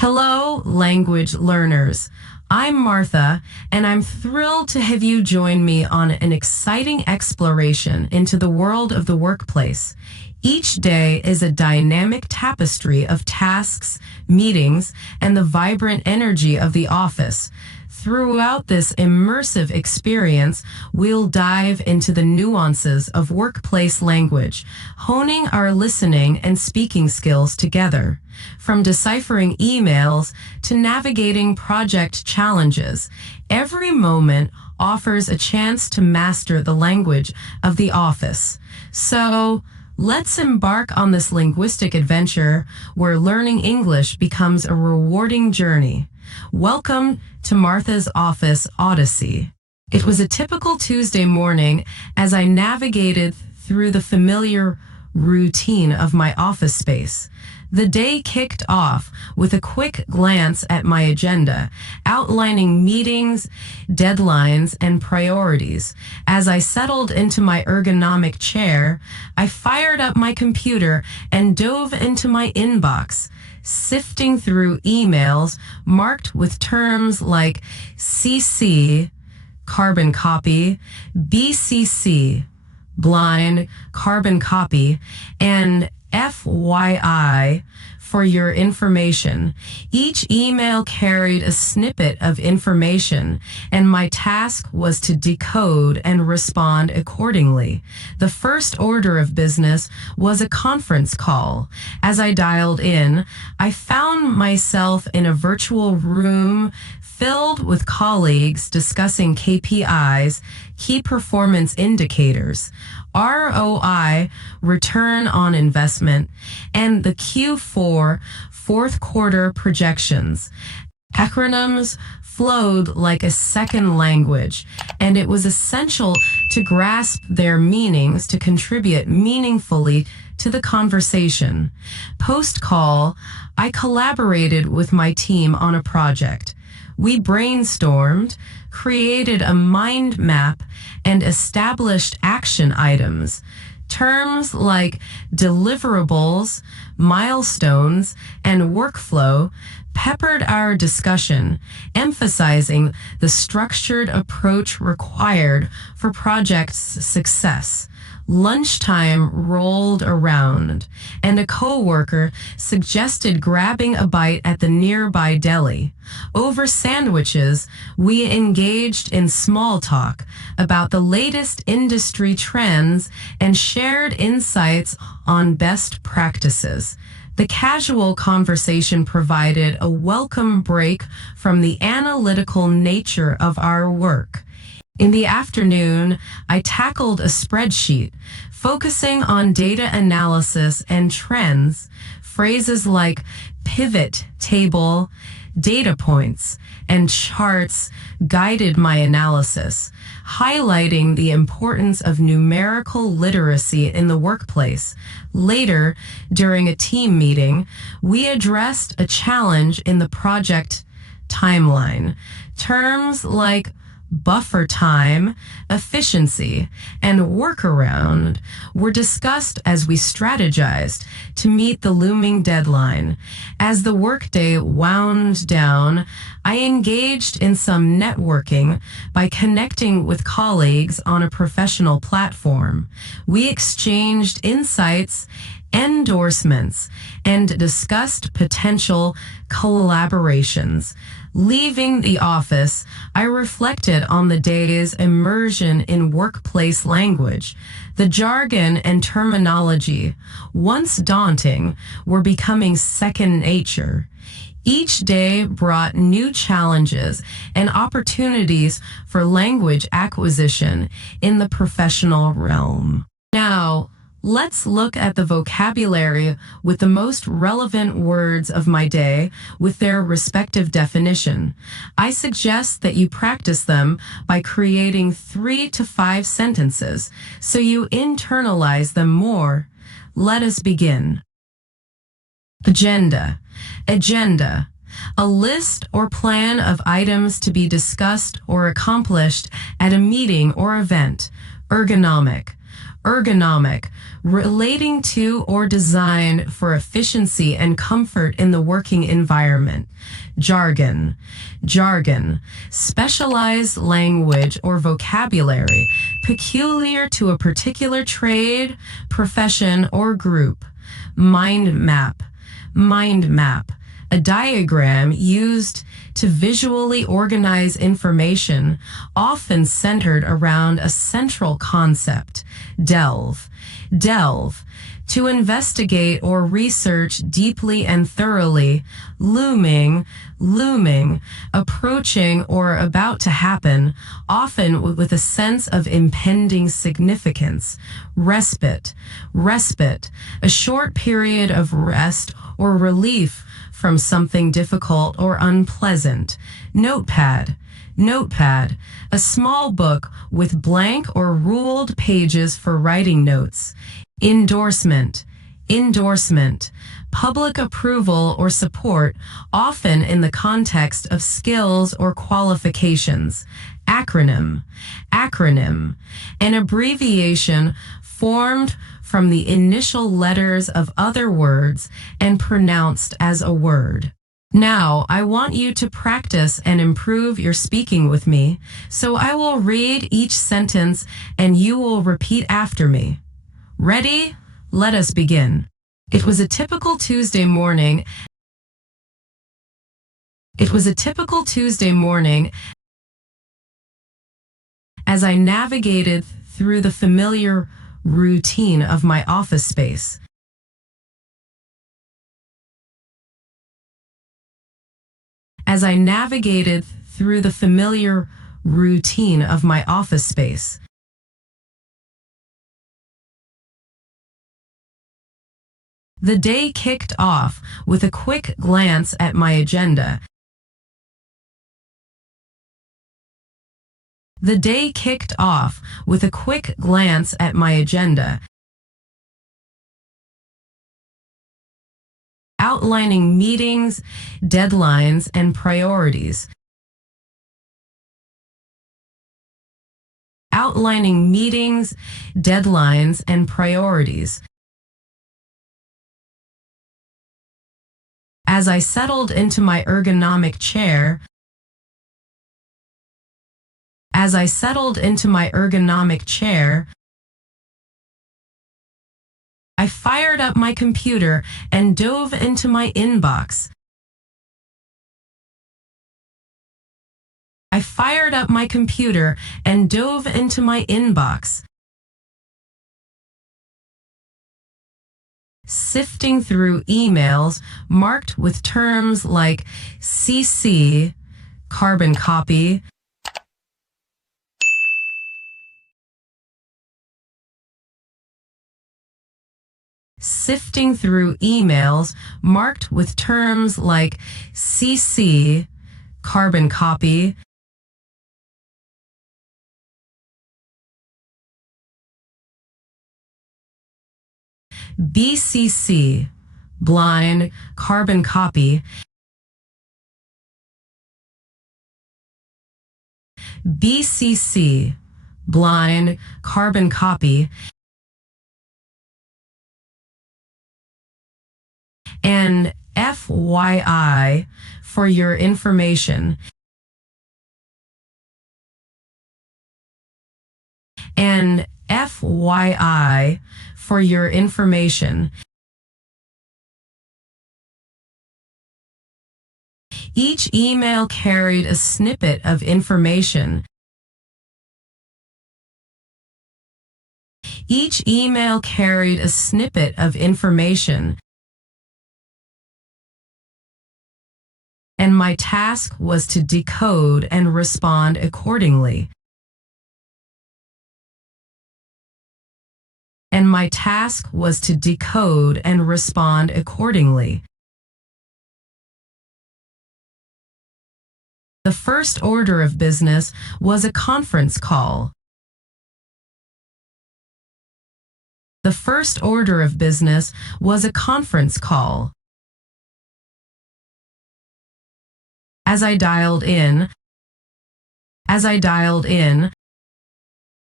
Hello, language learners. I'm Martha, and I'm thrilled to have you join me on an exciting exploration into the world of the workplace. Each day is a dynamic tapestry of tasks, meetings, and the vibrant energy of the office. Throughout this immersive experience, we'll dive into the nuances of workplace language, honing our listening and speaking skills together. From deciphering emails to navigating project challenges, every moment offers a chance to master the language of the office. So, let's embark on this linguistic adventure where learning English becomes a rewarding journey. Welcome to Martha's Office Odyssey. It was a typical Tuesday morning as I navigated through the familiar routine of my office space. The day kicked off with a quick glance at my agenda, outlining meetings, deadlines, and priorities. As I settled into my ergonomic chair, I fired up my computer and dove into my inbox, sifting through emails marked with terms like CC, carbon copy, BCC, blind carbon copy, and FYI, for your information. Each email carried a snippet of information, and my task was to decode and respond accordingly. The first order of business was a conference call. As I dialed in, I found myself in a virtual room filled with colleagues discussing KPIs, key performance indicators, ROI, return on investment, and the Q4 fourth quarter projections. Acronyms flowed like a second language, and it was essential to grasp their meanings to contribute meaningfully to the conversation. Post-call, I collaborated with my team on a project. We brainstormed, created a mind map, and established action items. Terms like deliverables, milestones, and workflow peppered our discussion, emphasizing the structured approach required for project success. Lunchtime rolled around, and a coworker suggested grabbing a bite at the nearby deli. Over sandwiches, we engaged in small talk about the latest industry trends and shared insights on best practices. The casual conversation provided a welcome break from the analytical nature of our work. In the afternoon, I tackled a spreadsheet, focusing on data analysis and trends. Phrases like pivot table, data points, and charts guided my analysis, highlighting the importance of numerical literacy in the workplace. Later, during a team meeting, we addressed a challenge in the project timeline. Terms like buffer time, efficiency, and workaround were discussed as we strategized to meet the looming deadline. As the workday wound down, I engaged in some networking by connecting with colleagues on a professional platform. We exchanged insights, endorsements, and discussed potential collaborations. Leaving the office, I reflected on the day's immersion in workplace language. The jargon and terminology, once daunting, were becoming second nature. Each day brought new challenges and opportunities for language acquisition in the professional realm. Now, let's look at the vocabulary with the most relevant words of my day with their respective definition. I suggest that you practice them by creating 3 to 5 sentences so you internalize them more. Let us begin. Agenda. Agenda. A list or plan of items to be discussed or accomplished at a meeting or event. Ergonomic. Ergonomic, relating to or designed for efficiency and comfort in the working environment. Jargon, specialized language or vocabulary peculiar to a particular trade, profession, or group. Mind map, a diagram used to visually organize information, often centered around a central concept. Delve, to investigate or research deeply and thoroughly. Looming, approaching or about to happen, often with a sense of impending significance. Respite, a short period of rest or relief from something difficult or unpleasant. Notepad, a small book with blank or ruled pages for writing notes. Endorsement, public approval or support, often in the context of skills or qualifications. Acronym, an abbreviation formed from the initial letters of other words and pronounced as a word. Now, I want you to practice and improve your speaking with me, so I will read each sentence and you will repeat after me. Ready? Let us begin. It was a typical Tuesday morning. As I navigated through the familiar routine of my office space. As I navigated through the familiar routine of my office space. The day kicked off with a quick glance at my agenda. The day kicked off with a quick glance at my agenda, outlining meetings, deadlines, and priorities. Outlining meetings, deadlines, and priorities. As I settled into my ergonomic chair, I fired up my computer and dove into my inbox. Sifting through emails marked with terms like CC, carbon copy, sifting through emails marked with terms like CC, carbon copy, BCC, blind, carbon copy, BCC, blind, carbon copy, and FYI, for your information, and FYI, for your information. Each email carried a snippet of information. Each email carried a snippet of information. And my task was to decode and respond accordingly. And my task was to decode and respond accordingly. The first order of business was a conference call. The first order of business was a conference call. As I dialed in,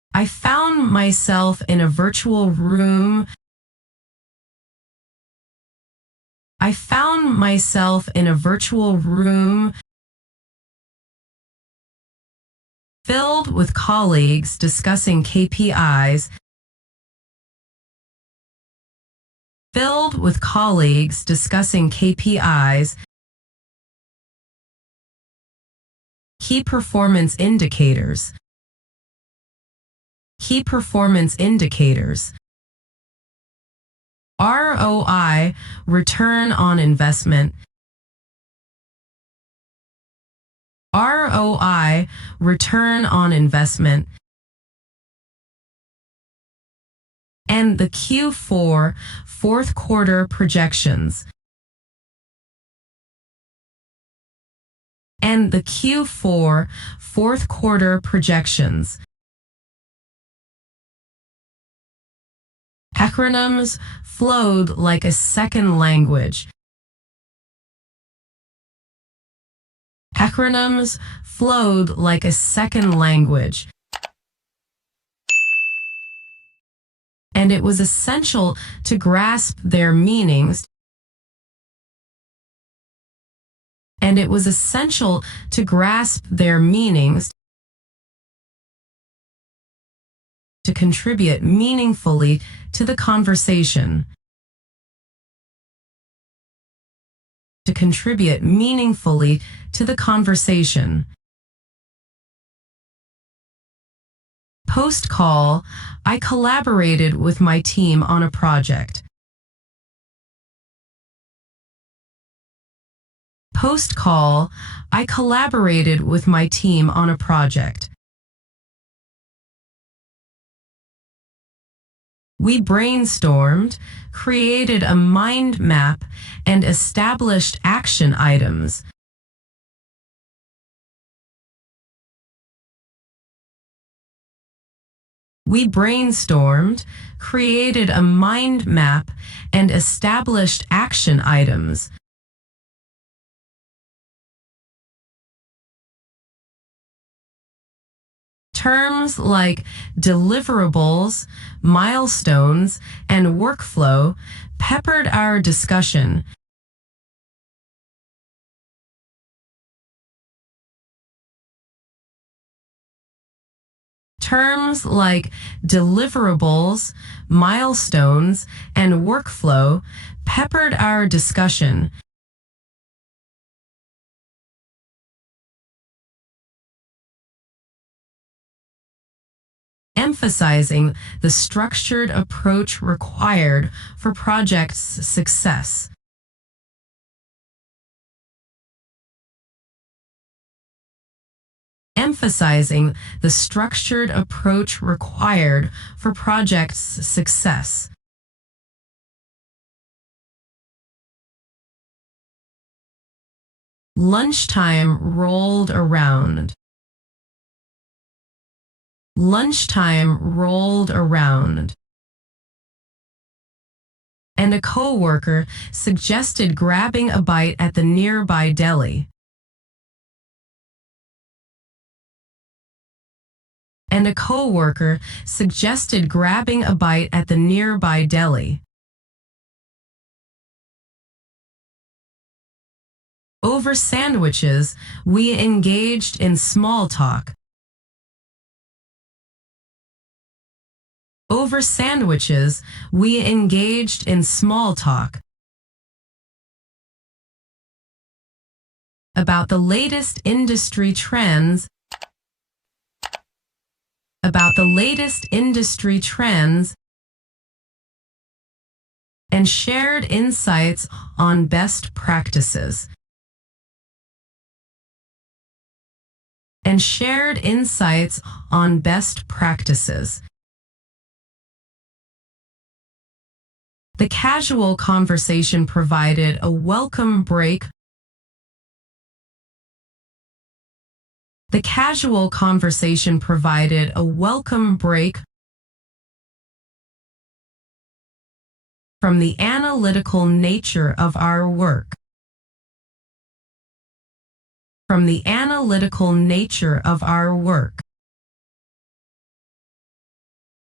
I found myself in a virtual room. I found myself in a virtual room filled with colleagues discussing KPIs, filled with colleagues discussing KPIs, key performance indicators, key performance indicators, ROI, return on investment, ROI, return on investment, and the Q4, fourth quarter projections, and the Q4, fourth quarter projections. Acronyms flowed like a second language. Acronyms flowed like a second language. And it was essential to grasp their meanings. And it was essential to grasp their meanings to contribute meaningfully to the conversation. To contribute meaningfully to the conversation. Post-call, I collaborated with my team on a project. Post-call, I collaborated with my team on a project. We brainstormed, created a mind map, and established action items. We brainstormed, created a mind map, and established action items. Terms like deliverables, milestones, and workflow peppered our discussion. Terms like deliverables, milestones, and workflow peppered our discussion. Emphasizing the structured approach required for project success. Emphasizing the structured approach required for project success. Lunchtime rolled around. Lunchtime rolled around. And a coworker suggested grabbing a bite at the nearby deli. And a coworker suggested grabbing a bite at the nearby deli. Over sandwiches, we engaged in small talk. Over sandwiches, we engaged in small talk about the latest industry trends, about the latest industry trends, and shared insights on best practices. And shared insights on best practices. The casual conversation provided a welcome break. The casual conversation provided a welcome break from the analytical nature of our work. From the analytical nature of our work.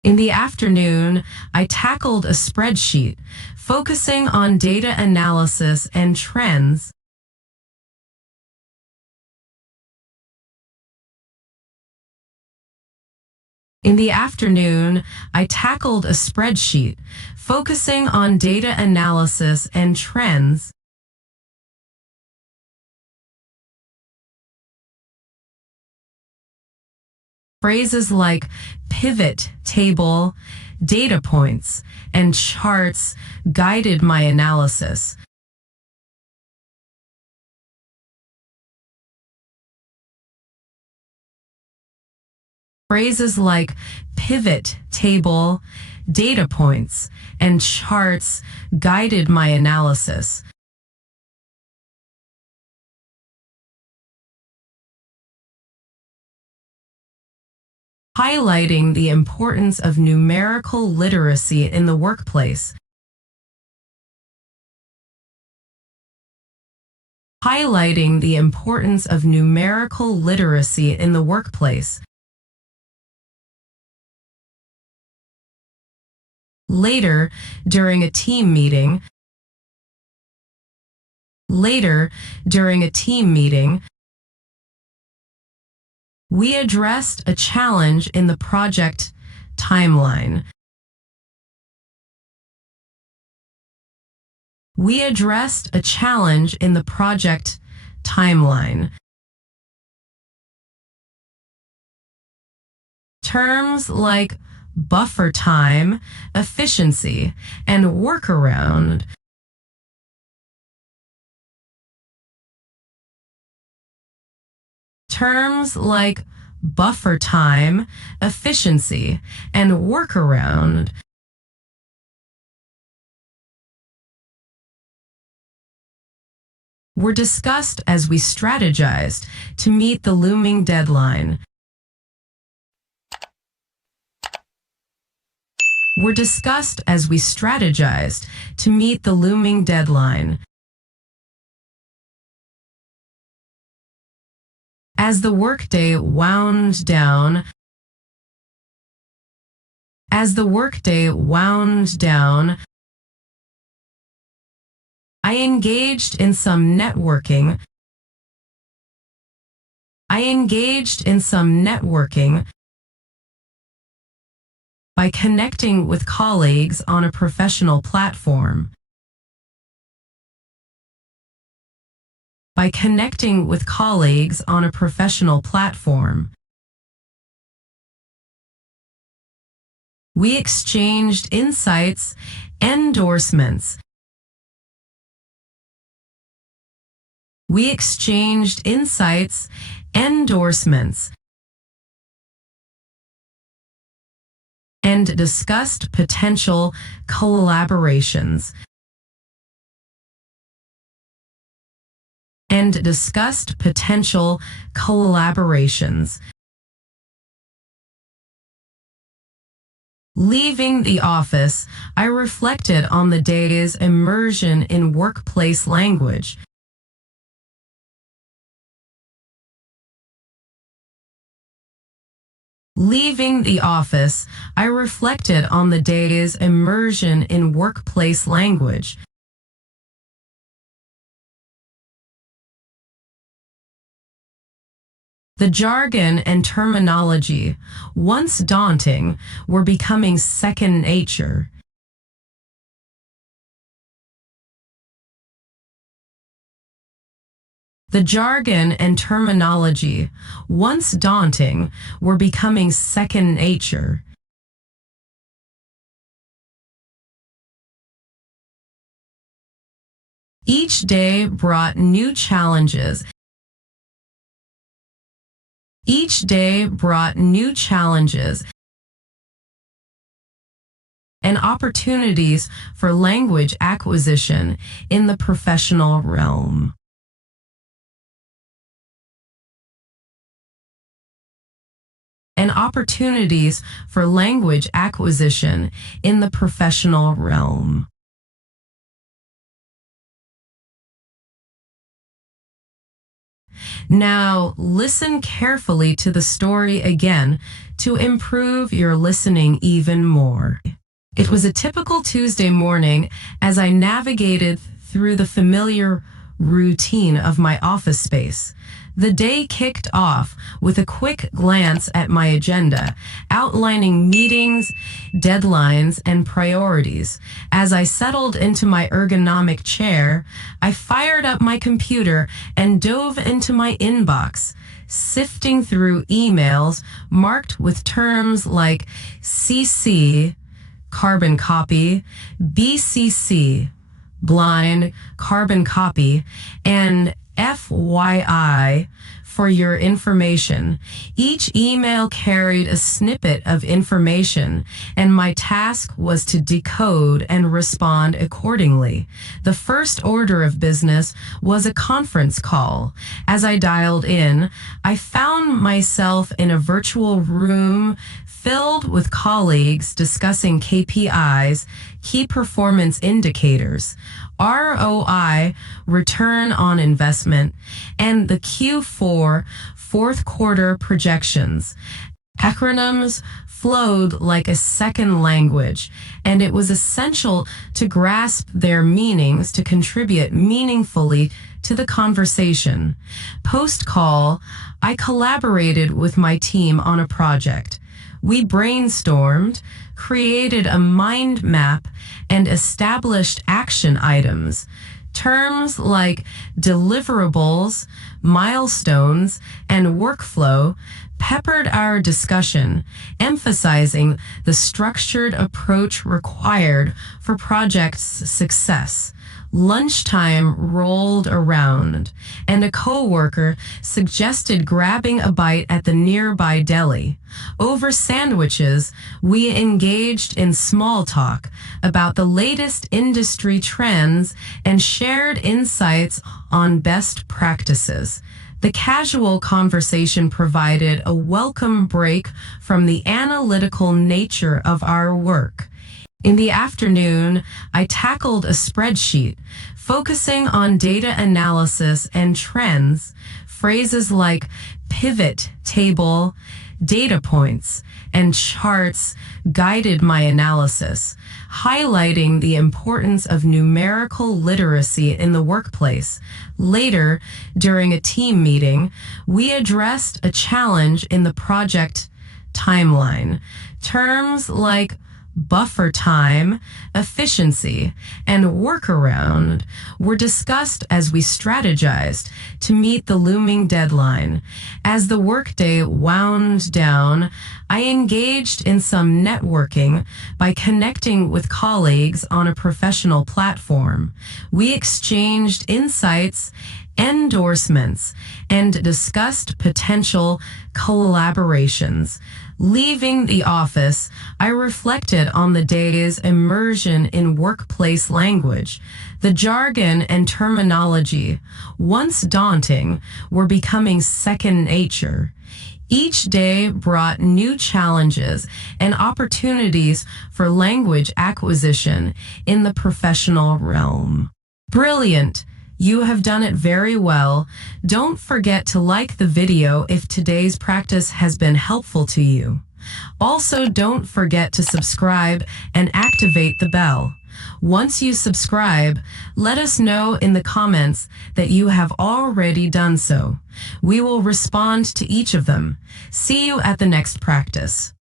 In the afternoon, I tackled a spreadsheet, focusing on data analysis and trends. In the afternoon, I tackled a spreadsheet, focusing on data analysis and trends. Phrases like pivot table, data points, and charts guided my analysis. Phrases like pivot table, data points, and charts guided my analysis. Highlighting the importance of numerical literacy in the workplace. Highlighting the importance of numerical literacy in the workplace. Later, during a team meeting. Later, during a team meeting, we addressed a challenge in the project timeline. We addressed a challenge in the project timeline. Terms like buffer time, efficiency, and workaround. Terms like buffer time, efficiency, and workaround were discussed as we strategized to meet the looming deadline. Were discussed as we strategized to meet the looming deadline. As the workday wound down, I engaged in some networking. By connecting with colleagues on a professional platform. By connecting with colleagues on a professional platform. We exchanged insights, endorsements. We exchanged insights, endorsements, and discussed potential collaborations. Leaving the office, I reflected on the day's immersion in workplace language. Leaving the office, I reflected on the day's immersion in workplace language. The jargon and terminology, once daunting, were becoming second nature. The jargon and terminology, once daunting, were becoming second nature. Each day brought new challenges. Each day brought new challenges and opportunities for language acquisition in the professional realm. And opportunities for language acquisition in the professional realm. Now, listen carefully to the story again to improve your listening even more. It was a typical Tuesday morning as I navigated through the familiar routine of my office space. The day kicked off with a quick glance at my agenda, outlining meetings, deadlines, and priorities. As I settled into my ergonomic chair, I fired up my computer and dove into my inbox, sifting through emails marked with terms like CC, carbon copy, BCC, blind carbon copy, and FYI, for your information. Each email carried a snippet of information, and my task was to decode and respond accordingly. The first order of business was a conference call. As I dialed in, I found myself in a virtual room filled with colleagues discussing KPIs, key performance indicators, ROI, return on investment, and the Q4 fourth quarter projections. Acronyms flowed like a second language, and it was essential to grasp their meanings to contribute meaningfully to the conversation. Post-call, I collaborated with my team on a project. We brainstormed, created a mind map, and established action items. Terms like deliverables, milestones, and workflow peppered our discussion, emphasizing the structured approach required for project's success. Lunchtime rolled around, and a coworker suggested grabbing a bite at the nearby deli. Over sandwiches, we engaged in small talk about the latest industry trends and shared insights on best practices. The casual conversation provided a welcome break from the analytical nature of our work. In the afternoon, I tackled a spreadsheet, focusing on data analysis and trends. Phrases like pivot table, data points, and charts guided my analysis, highlighting the importance of numerical literacy in the workplace. Later, during a team meeting, we addressed a challenge in the project timeline. Terms like buffer time, efficiency, and workaround were discussed as we strategized to meet the looming deadline. As the workday wound down, I engaged in some networking by connecting with colleagues on a professional platform. We exchanged insights, endorsements, and discussed potential collaborations. Leaving the office, I reflected on the day's immersion in workplace language. The jargon and terminology, once daunting, were becoming second nature. Each day brought new challenges and opportunities for language acquisition in the professional realm. Brilliant! You have done it very well. Don't forget to like the video if today's practice has been helpful to you. Also, don't forget to subscribe and activate the bell. Once you subscribe, let us know in the comments that you have already done so. We will respond to each of them. See you at the next practice.